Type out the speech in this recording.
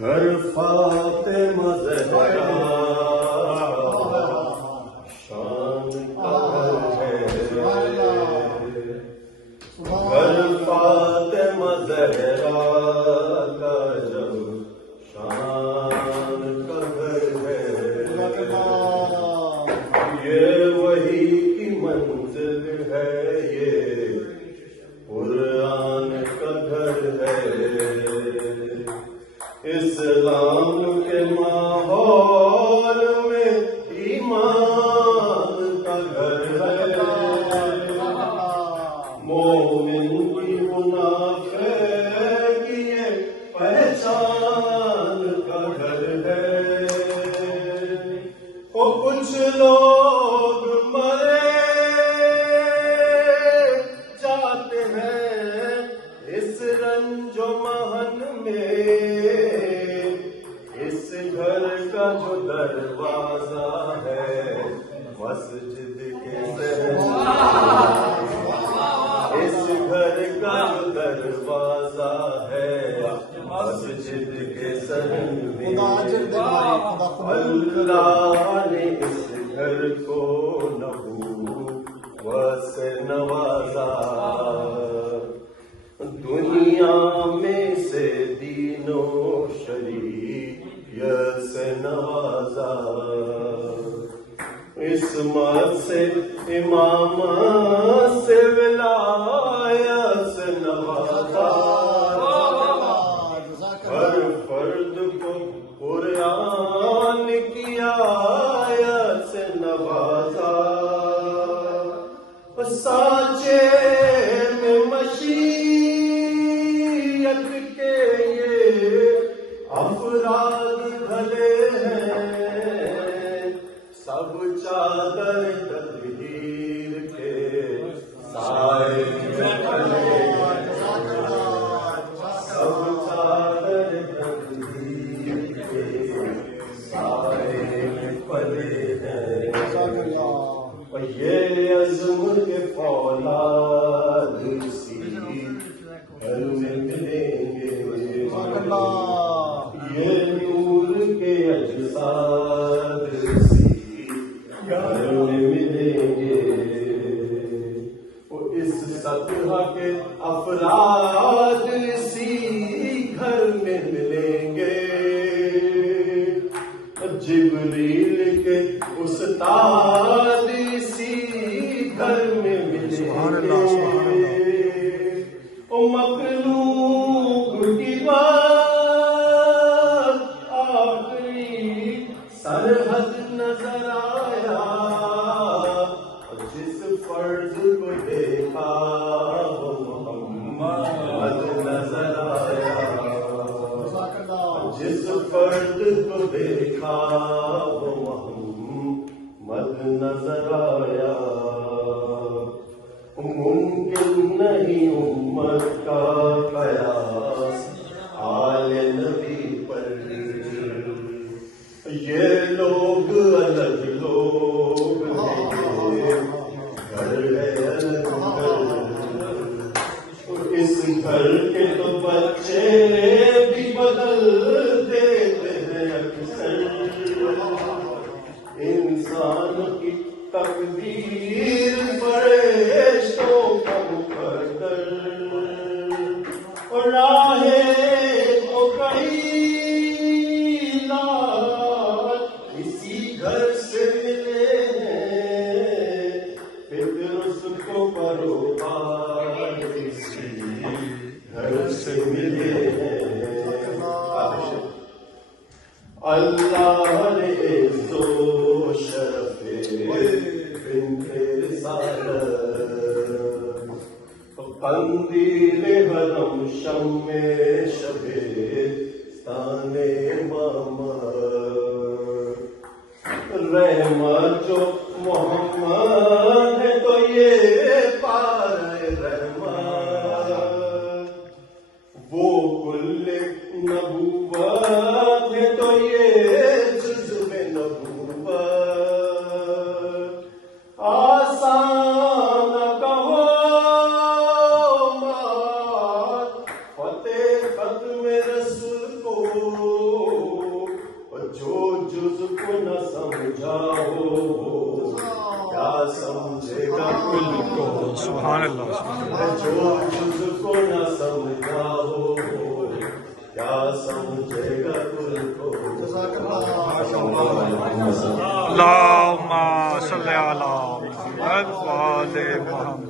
گھر فاطمہ زہرا شان کا گھر ہے، گھر فاطمہ زہرا کا جب شان کا گھر ہے، یہ وہی کی منزل ہے، یہ قرآن کا گھر ہے، اسلام کے ماحول میں ایمان کا گھر ہے، مومن کی منافق کی یہ پہچان کا گھر ہے، وہ کچھ لوگ مرے جاتے ہیں اس رنج و محن میں، اس گھر کا جو دروازہ ہے مسجد کے اس گھر کا جو دروازہ ہے مسجد کے سرن میں، اللہ نے اس گھر کو نبوت سے نوازا، دنیا میں سے دین و شریعت سے نوازا، عصمت سے امامت سے ولایت سے نوازا، ہر فرد کو قرآن کی آیت سے نوازا، سانچے میں مشیت کے یہ افراد بھلے ہیں، سب چادر تطہیر کے سائے میں پلے ہیں، سب چادر تطہیر کے سائے میں پلے ہیں، اور یہ عزم کے فولاد سی گھر میں ملیں گے، یہ نور کے اجساد سی گھر میں ملیں گے، وہ اس سطح کے افراد سی گھر میں ملیں گے، جبریل کے استاد سی گھر میں ملیں گے، مخلوق کی بات آخری سرحد نظر آیا، جس فرد کو دیکھا وہ محمد نظر آیا، جس فرد کو دیکھا وہ محمد نظر آیا، ممکن نہیں امت کا قیاس آل نبی پر، یہ لوگ الگ لوگ ہیں، گھر ہے الگ گھر، اس گھر کے تو بچے بھی بدل دیتے ہیں اکثر، انسان کی تقدیر فرشتوں کا مقدر، اور راہیں کو کئی لات اسی گھر سے ملے ہیں، فطرت کو پروپار اسی گھر سے ملے ہیں، اللہ نے عز و شرف بنت رسالت، قندیل حرم شمع شبستان محمد، رحمت جو محمد ہے تو یہ پارہ رحمت، وہ کل نبوت ہے تو یہ جزو نبوت، آسان کہو مات فتح ختم رسول کو جز کو نہ سمجھاؤ کیا سمجھے گا کل کو سبحان اللہ سبحان اللہ جو جز کو نہ سمجھاؤ کیا سمجھے گا کل کو اللہم صلی علی محمد و آل محمد